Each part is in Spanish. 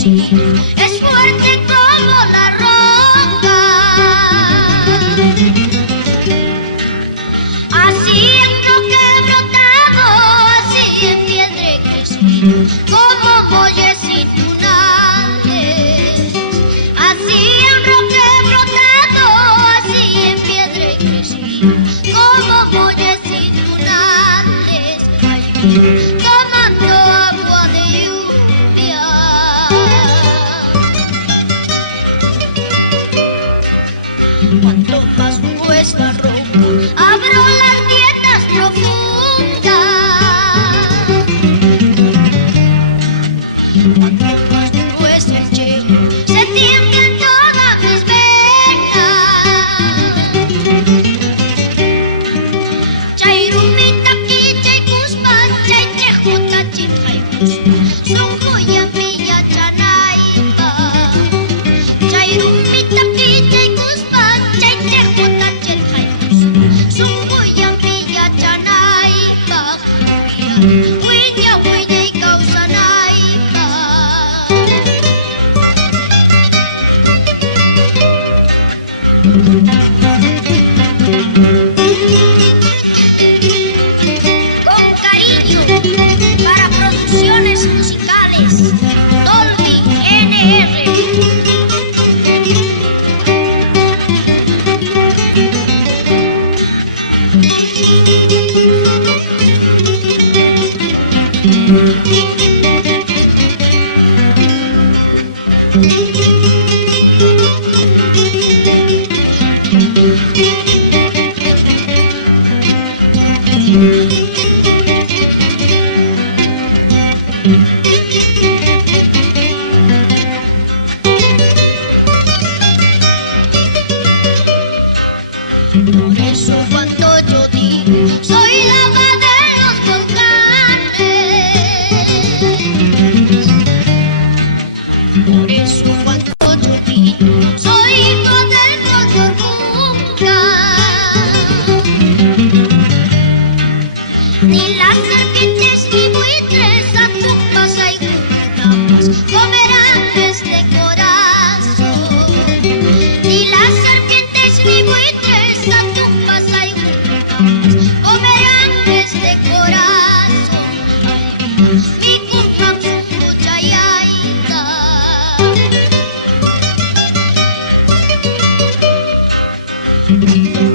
crecí. Es fuerte como la roca, así en roca he brotado, así en piedra he crecido, como mollecito unales. Así en roca he brotado, así en piedra he crecido, como mollecito unales. Ay, tomando agua de lluvia. Cuanto más subo esta roca, abro las grietas profundas. Cuanto más duro es el hielo, se tiemblan todas mis venas. Chayrumita, quiche, cuspan, chaychejota, chija y cuspa, sunjuya, pilla, chanaipa. Chayrumita, quiche, cuspan, chaychejota, chija y cuspa, sunjuya, pilla, chanaipa. Huilla, huilla y causa naipa. Con cariño, para producciones musicales, Dolby NR. Por eso cuando yo digo soy lava de los volcanes, por eso cuando yo digo soy hijo del cóndor nunca. Ni las serpientes ni buitres a tumbas hay tapas comerán este corazón. Ni las serpientes ni buitres a tumbas hay tapas comerán este corazón. Ay, mi cumbam sucucha y aita.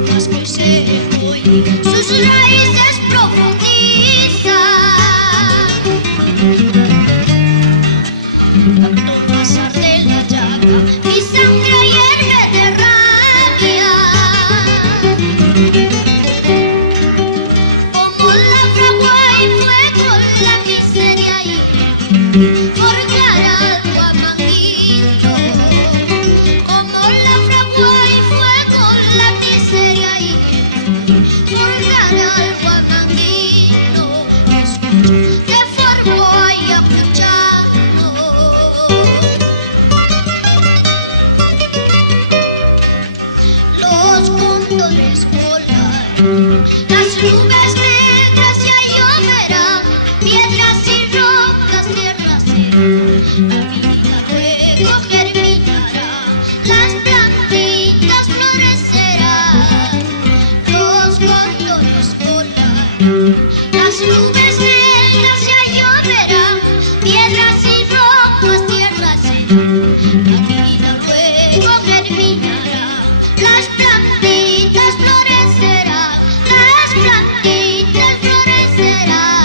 Más que se voy, sus raíces profundizan. Tanto más arde la llaga, mi sangre hierve de rabia. Como la fragua y fuego, la miseria y forjar algo a manguito. Como la fragua y fuego, la miseria y forjar algo a manguito. Escucho que formo ayacuchano. Los cóndores volan, las nubes negras ya lloverán, piedras y rocas, tierra serán, la vida luego germinará, las plantitas florecerán. Los cóndores volan, las nubes negras ya lloverán, piedras y rocas, tierra serán, la vida luego germinará, las plantitas florecerán, las plantitas florecerán.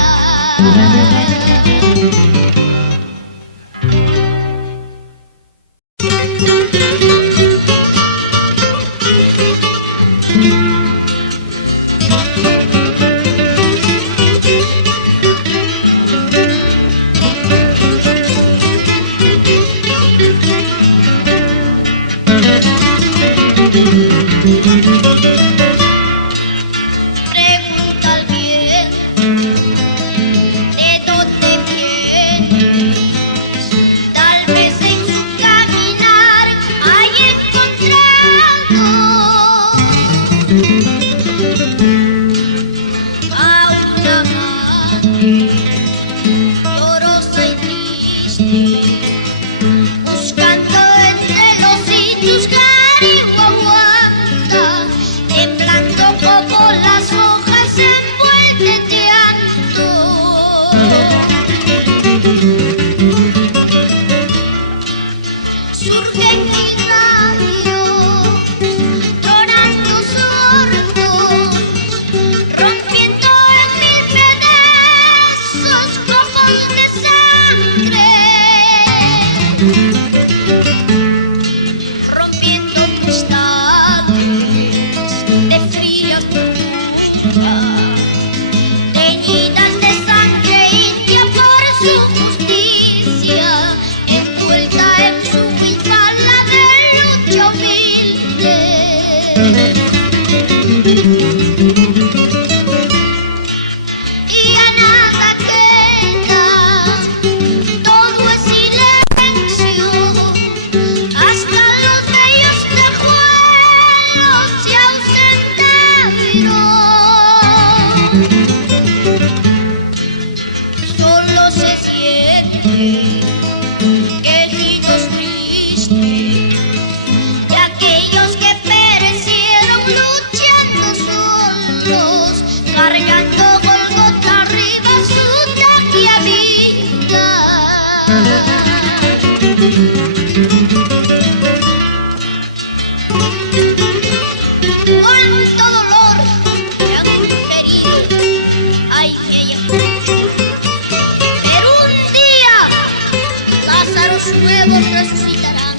nuevos resucitarán,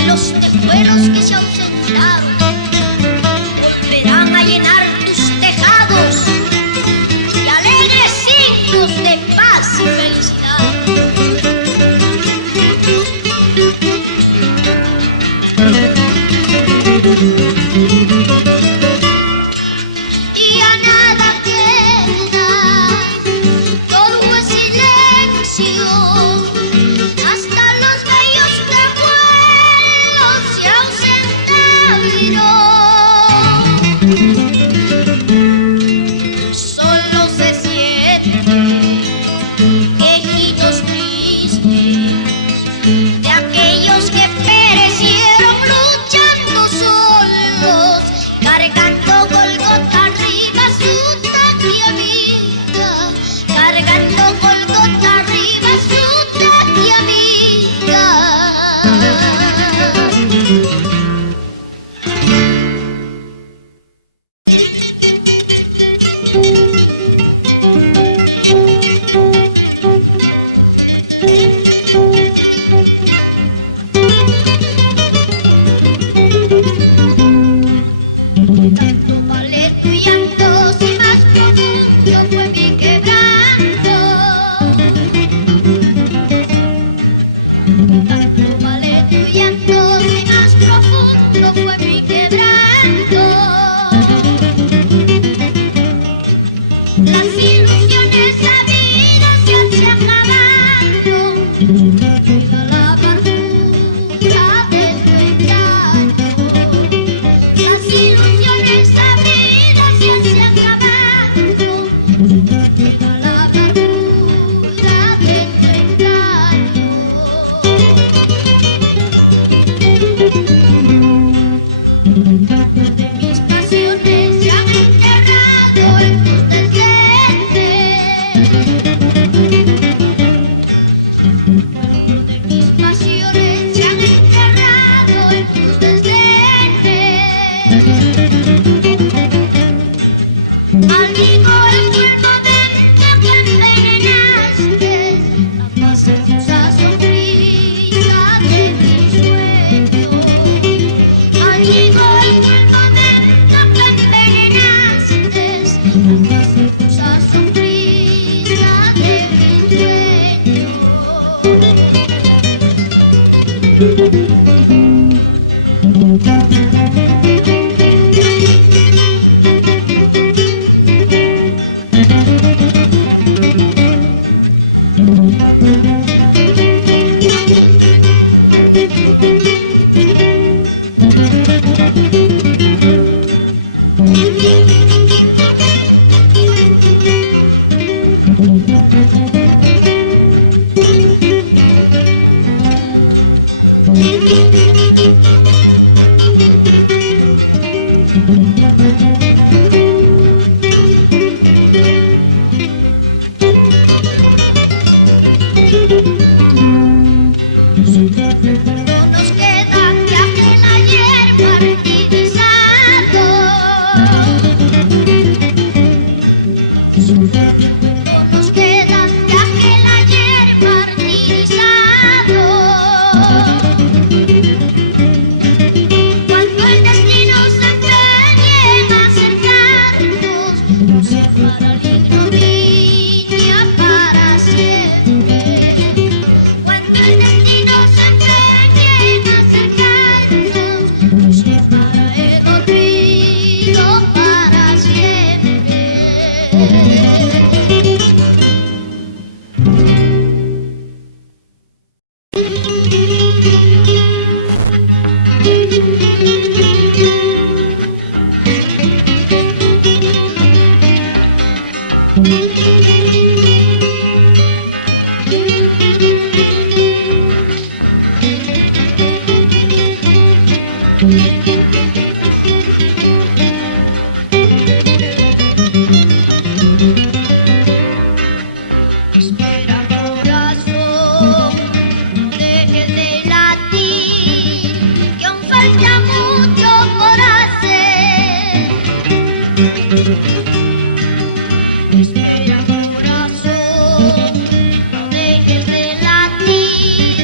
y los tejuelos que se ausentaron volverán a llenar tus tejados de alegres signos de paz y felicidad. Y a nada queda, todo es silencio, hasta los bellos tejuelos se ausentaron. Solo se sienten quejidos tristes de aquellos que perecieron luchando solos, cargando Golgota arriba su taquilla amiga, cargando Golgota arriba su taquilla amiga. Tanto vale tu llanto, si más profundo fue mi quebranto. Tanto vale tu llanto, si más profundo fue mi quebranto. Las ilusiones habidas ya se acabaron, queda la amargura de tu engaño. Las ilusiones habidas ya se acabaron, queda la amargura de tu engaño. De mis pasiones se han enterrado en tus desdentes. De mis pasiones se han enterrado en tus desdentes. Maldigo el momento que envenenaste la paciosa sonrisa de mis sueños. Maldigo el momento que envenenaste la paciosa sonrisa de mis sueños. No nos queda que aquel ayer martirizado. No nos queda que aquel ayer martirizado. Cuando el destino se empeñe en acercarnos, nos separa la ignominia para siempre. Cuando el destino se empeñe en acercarnos, nos separa el olvido para siempre. Espera, corazón, no dejes de latir, que aún falta mucho por hacer. Espera, corazón, no dejes de latir.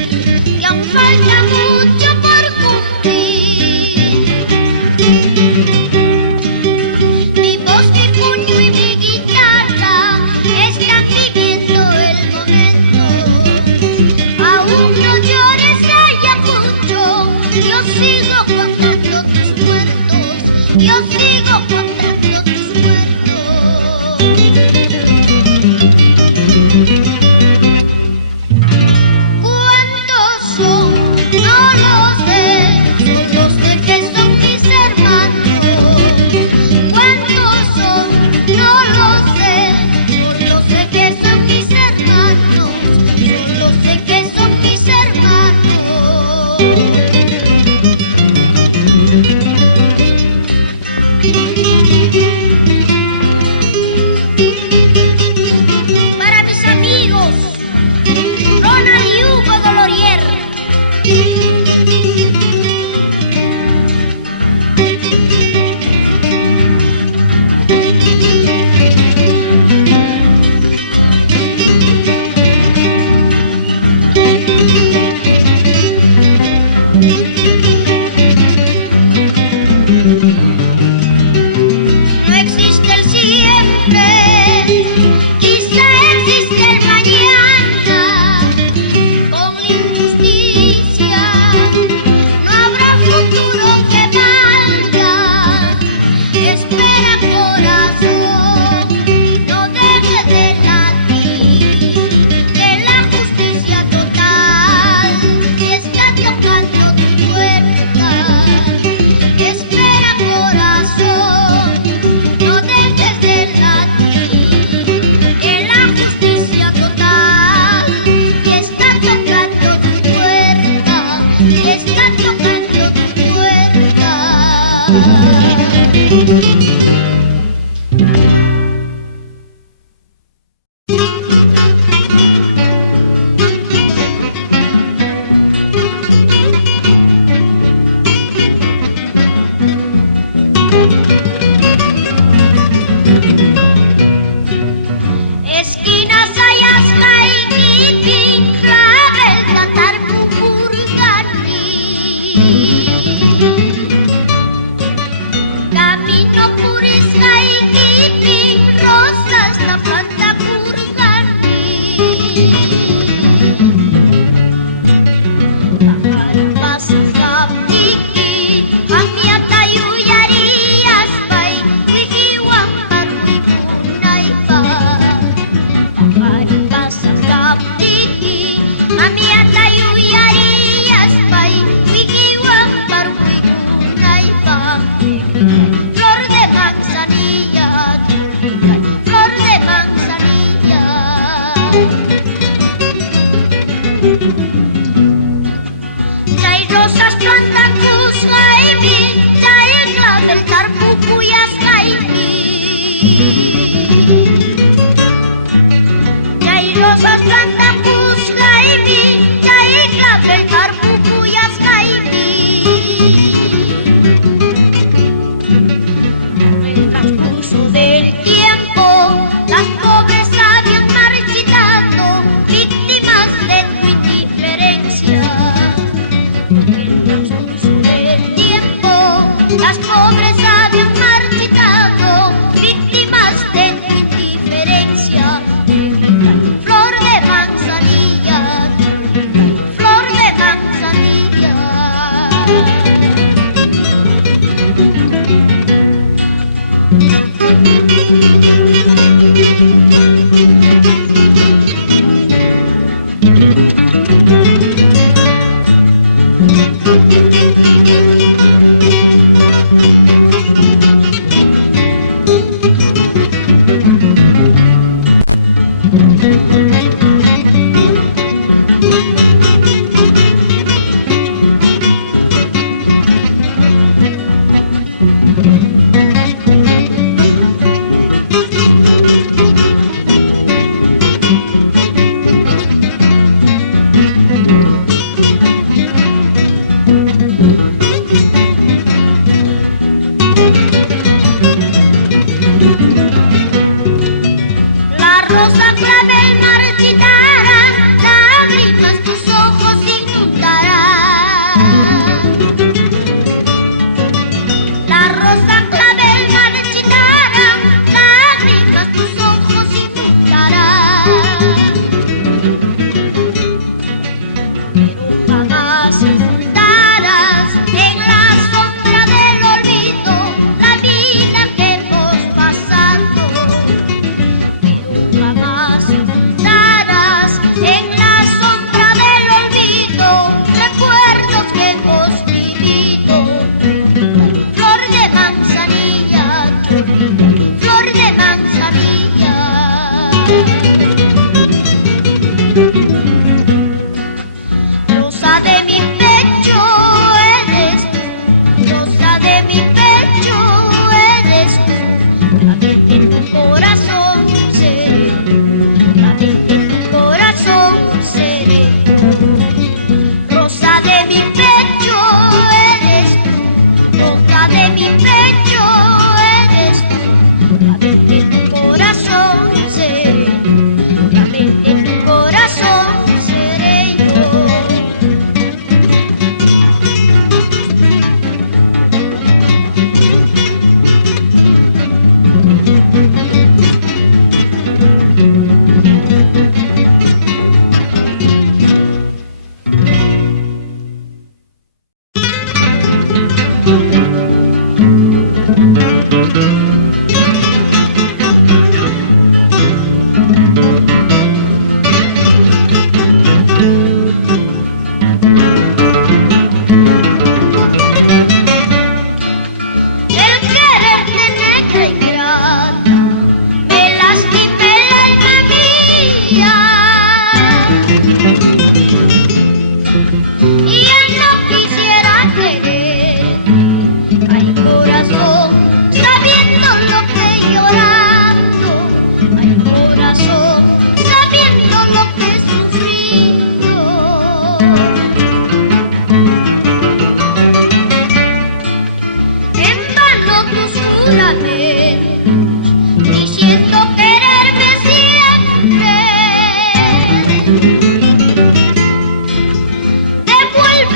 Devuelve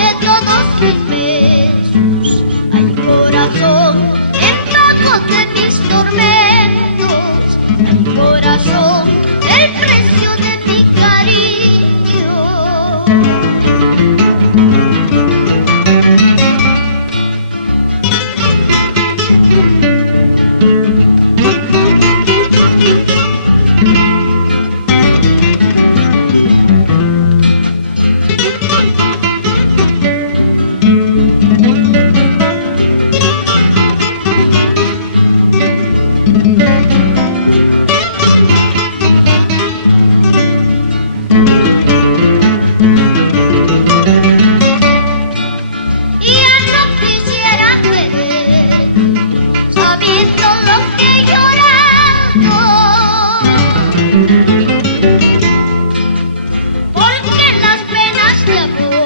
Porque las penas de amor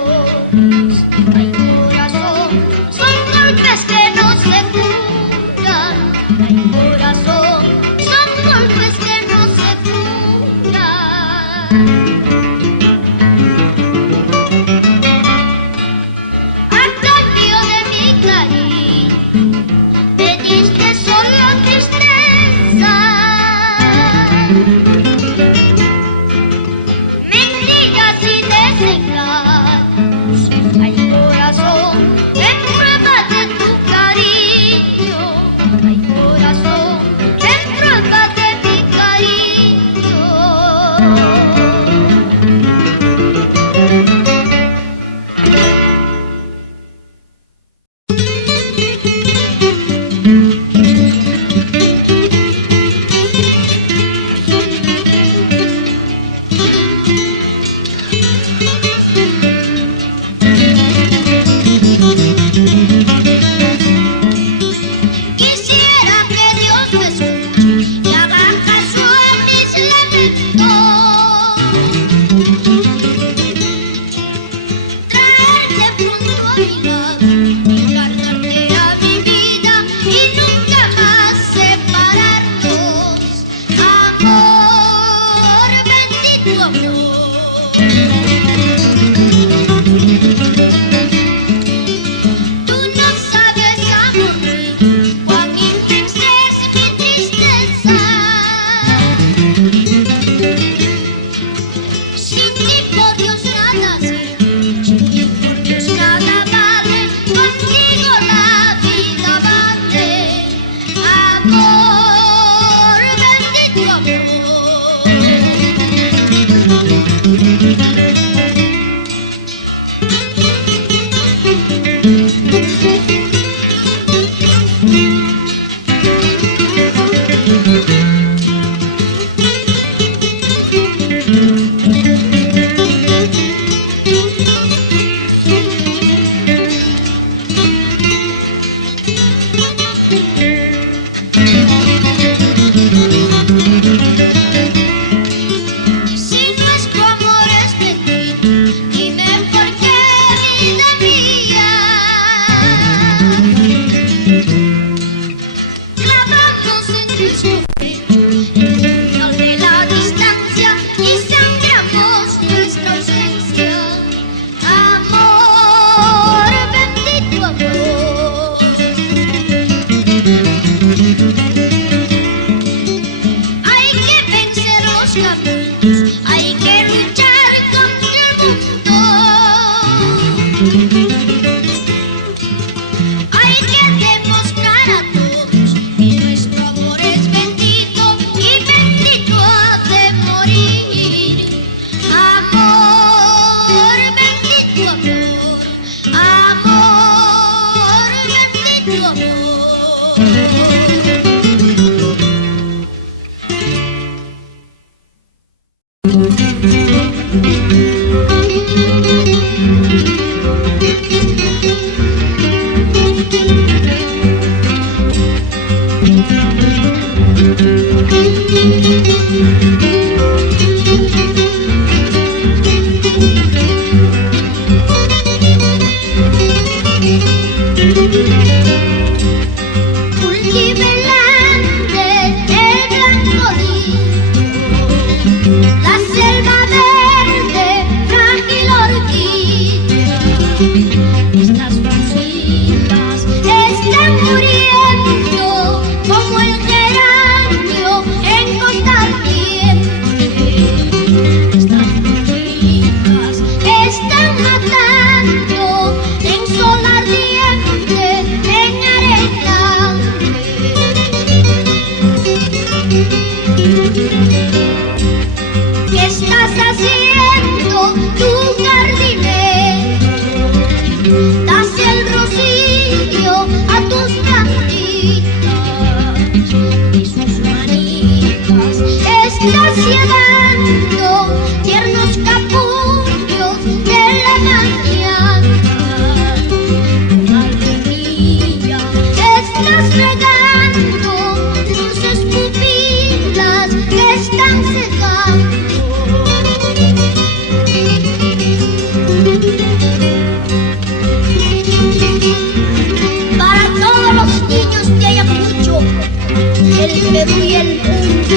Perú y el mundo.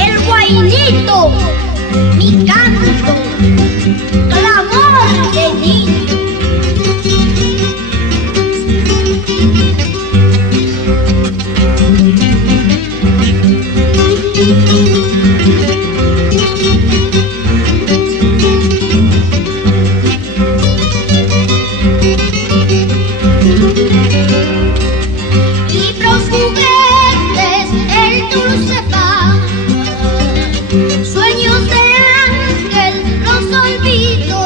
El guainito, mi canto, clamor de niño. Libros, juguetes, el dulce pan, sueños de ángel, los olvido.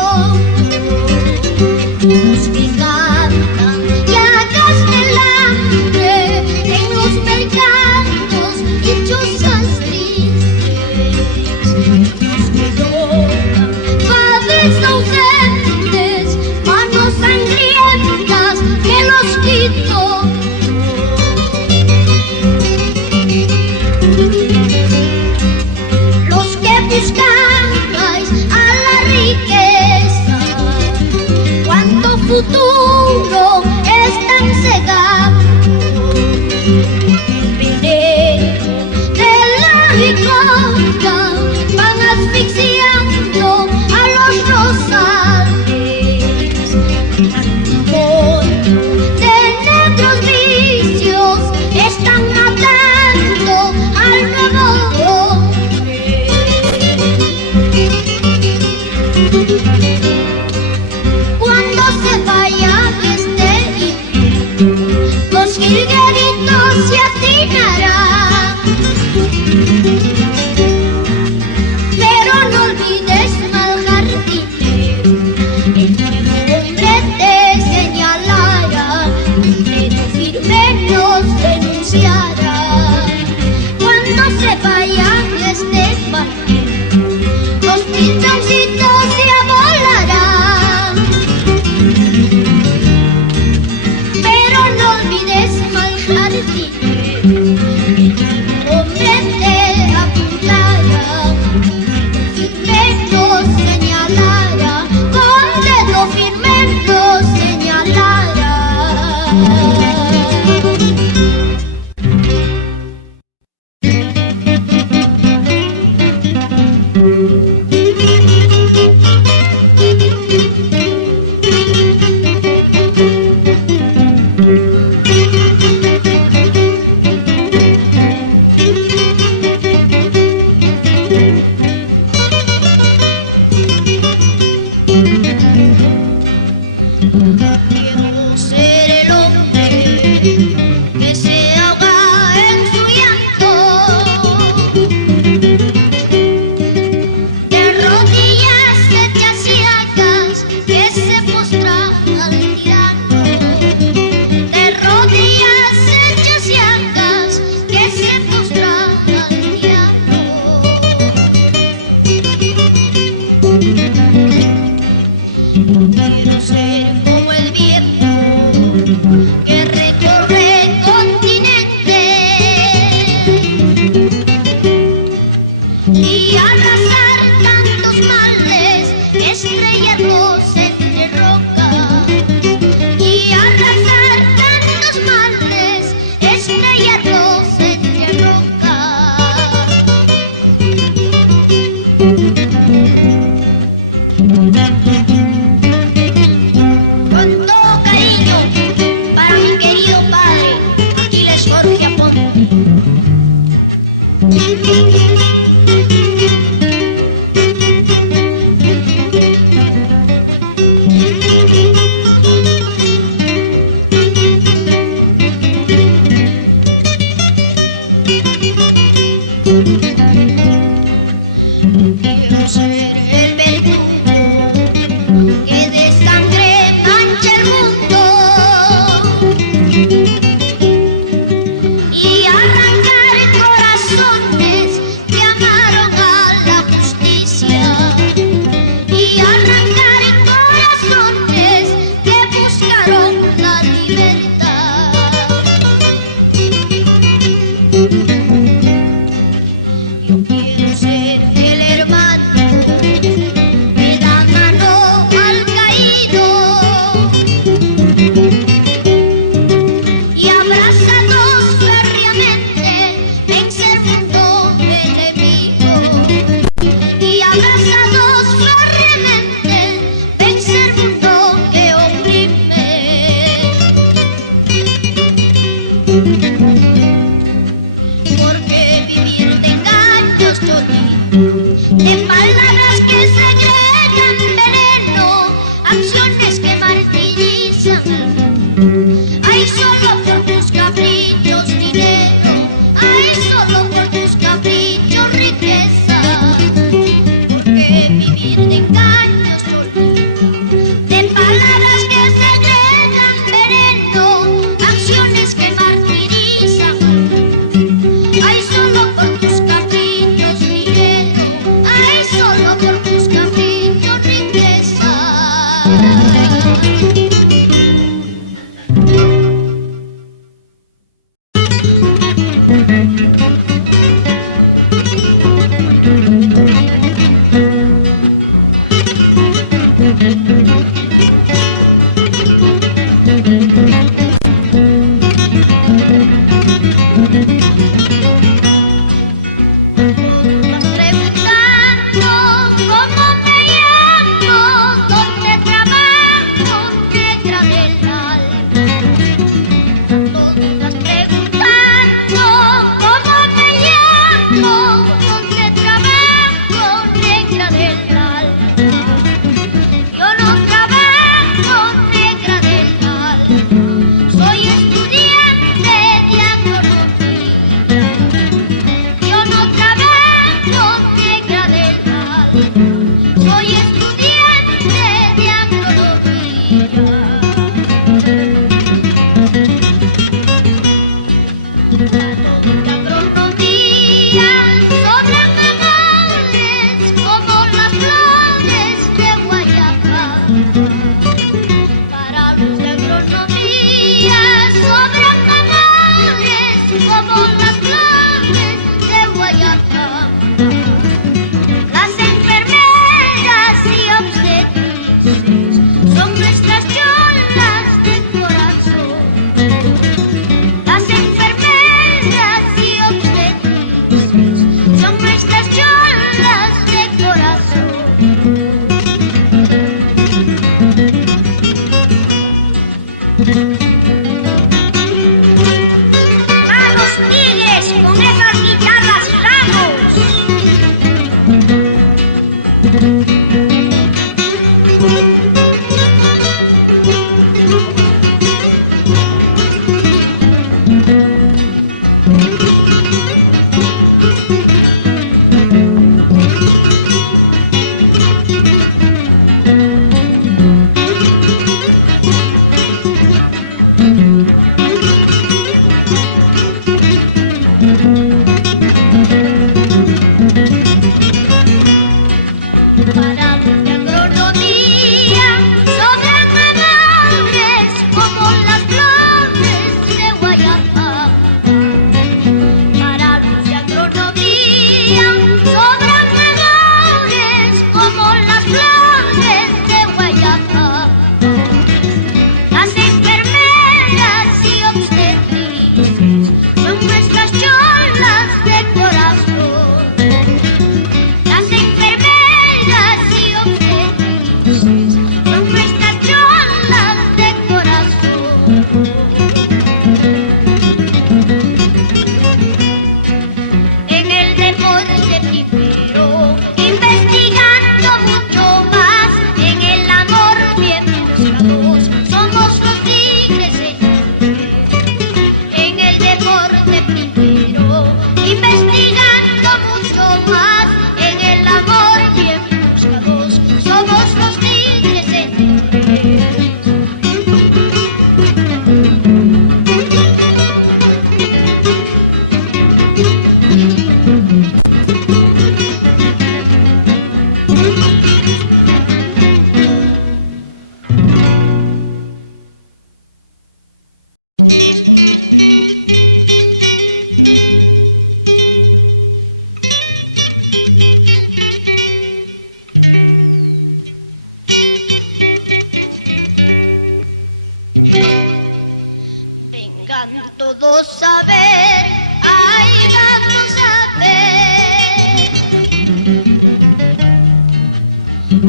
Los que cantan llagas del hambre en los mercados y chozas tristes. Los que lloran, padres ausentes, manos sangrientas que los quito. Los que buscáis a la riqueza, cuánto futuro están cegando. El veneno de la ricotta van asfixiando a los rosales. Antimonio de negros vicios están matando al nuevo hombre. Cuando se vaya este invierno, los jilgueritos se atinarán. Pero no olvides, mal jardinero, el hombre te señalará, un dedo firme nos denunciará. Cuando se vaya este partido, los pichoncitos se volarán. Pero no olvides, mal jardinero, el hombre te apuntará, firme nos señalará, con dedo firme nos señalará. Quiero ser el hombre que se ahoga en su llanto, de rodillas hechas ciagas que se postran al tirano, de rodillas hechas ciagas que se postran al tirano. Quiero ser como el viento que recorre continentes y arrasar tantos males, estrellarlos entre rocas, y arrasar tantos males, estrellarlos entre rocas. Con todo cariño para mi querido padre, Aquiles Jorge Aponte. Quiero ser el verdugo que de sangre mancha el mundo y arrancar corazones que amaron a la justicia, y arrancar corazones Porque vivir de engaños solito, de palabras que segregan veneno, acciones que martirizan el mundo. Ay, solo por tus caprichos dinero, ay, solo por tus caprichos riqueza. Porque vivir de engaños solito, de palabras que segregan veneno, acciones que martirizan al mundo. Ay, solo por tus caprichos dinero, ay, solo por tus caprichos riqueza. Vas preguntando cómo me llamo, dónde trabajo, negra del alma. Todos vas preguntando cómo me llamo, dónde trabajo, negra del alma. Yo no trabajo, negra del alma, soy estudiante de agronomía. Yo no trabajo, negra del alma, soy estudiante de agronomía. De agronomía sobran amores como las flores de Guayaba. Para los de agronomía sobran amores como las flores de Guayaba. Las enfermeras y obstetrices son nuestras cholas de corazón. Las enfermeras y obstetrices son nuestras cholas de corazón. ¡A los tigres con esas guitarras ramos! Para los de agronomía sobran amores como las flores de Guayaba. Para los de agronomía sobran amores como las flores de Guayaba. Las enfermeras y obstetrices son nuestras cholas de corazón. Las enfermeras y obstetrices son nuestras cholas de corazón. En el deporte primero, investigando mucho más, en el amor bien buscados, somos los tigres, señor. En el deporte primero, investigando mucho más, en el amor bien buscados, somos los tigres, señor. Vengan todos a ver, ahí vamos a ver.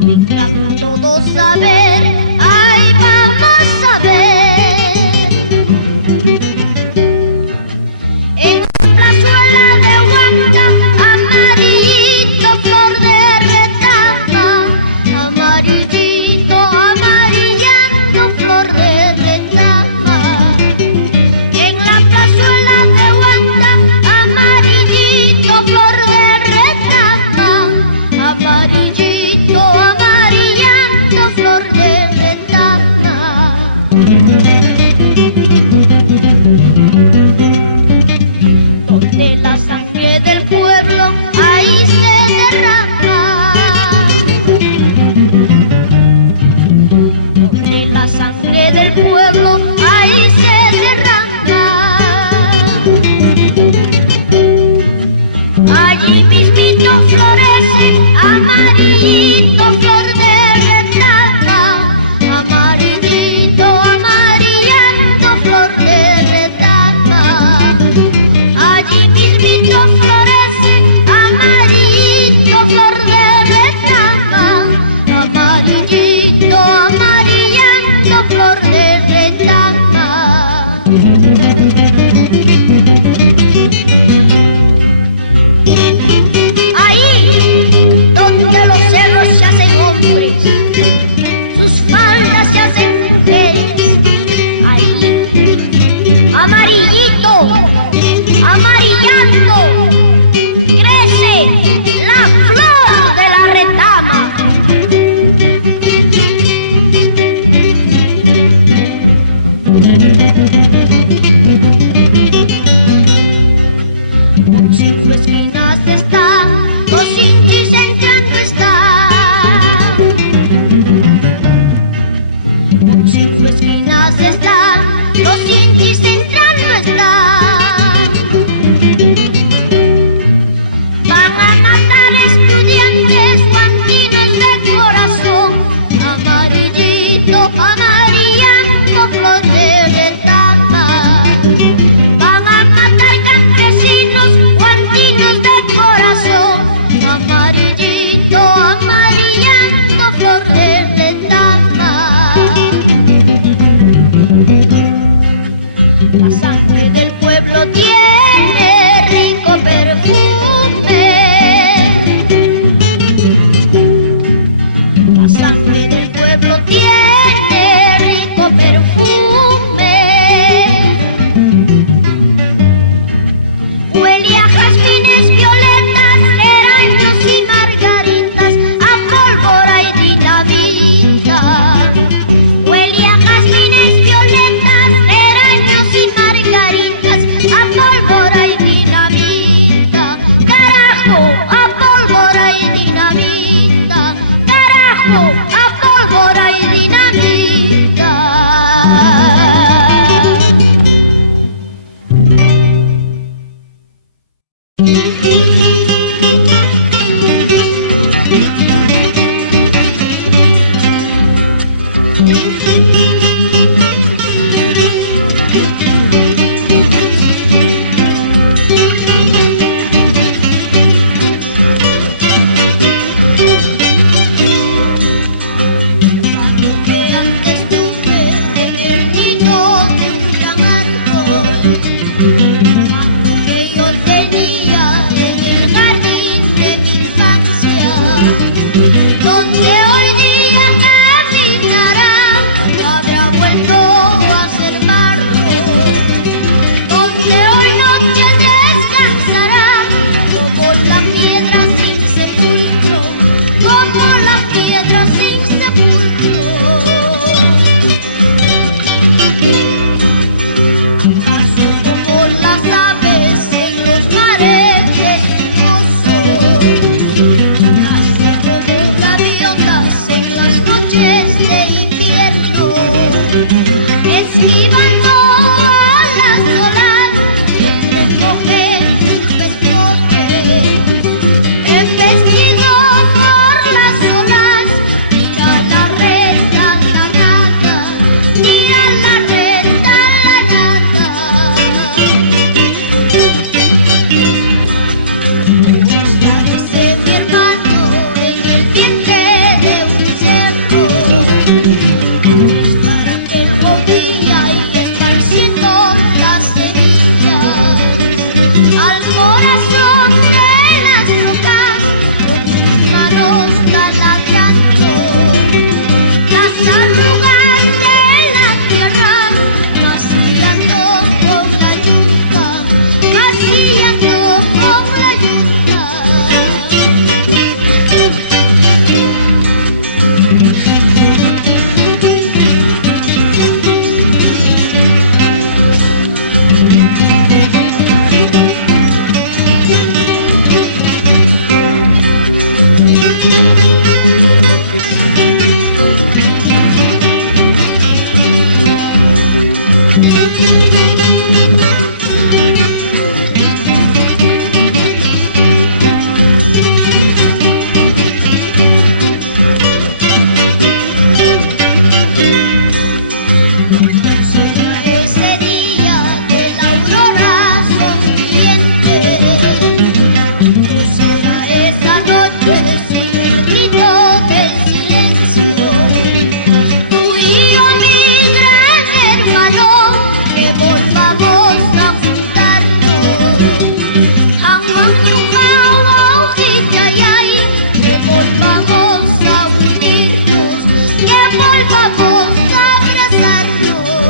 Vengan todos a ver, ahí vamos a ver. Por 5 esquinas están, los inquis entrando están. Van a matar estudiantes guantinos de corazón, amarillito, amarillando, flor de retama. Van a matar campesinos guantinos de corazón, amarillito, amarillando, flor de retama. La sangre del pueblo tiene rico perfume. La sangre del pueblo tiene rico perfume. Huele a jazmines, violetas, geranios y margaritas, a pólvora y dinamita. Huele a jazmines, violetas, geranios y margaritas, a pólvora y dinamita. Carajo, a pólvora y dinamita. Carajo, a pólvora y dinamita. Cuando que antes tuve en el nido de un gran árbol, cuando que yo tenía en el jardín de mi infancia, donde hoy día caminará, habrá vuelto a ser barro, donde hoy noche descansará, como la piedra sin sepulcro, como la piedra sin sepulcro. Paso como las aves en los mares preciosos, paso como gaviotas en las noches de invierno, esquivando a las olas, recoger un pescote, embestido por las olas. Tira la red a la nada, tira la red a la nada. Parece mi hermano en el vientre de un cerro, estar aquel día y esparciendo las semillas al corazón de las rocas, con manos taladrando las arrugas de la tierra, macillando con la yunta, macillando con la yunta. Será ese día de la aurora sonriente, será esa noche sin el grito del silencio. Tú y yo, mi gran hermano, que volvamos a juntarnos. Amanchujao, Ojitayay, que volvamos a unirnos, que volvamos a abrazarnos.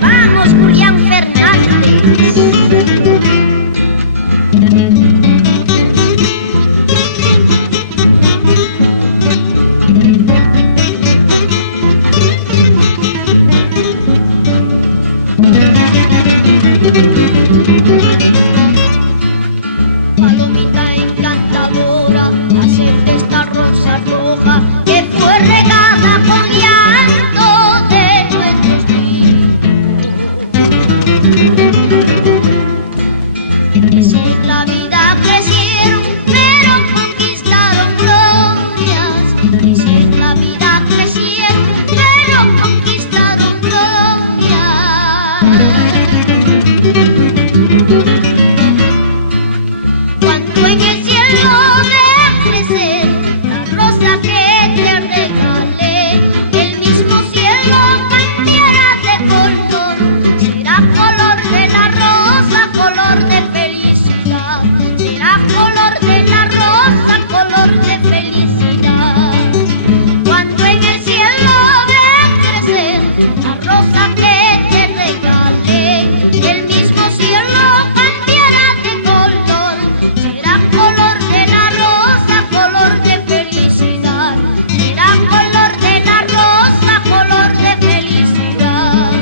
Vamos, Julián Fernández. Cuando en el cielo vea crecer la rosa que te regalé, el mismo cielo cambiará de color, será color de la rosa, color de felicidad, será color de la rosa, color de felicidad. Cuando en el cielo vea crecer la rosa que te regalé, el mismo cielo cambiará de color, será color de la rosa, color de felicidad, será color de la rosa, color de felicidad.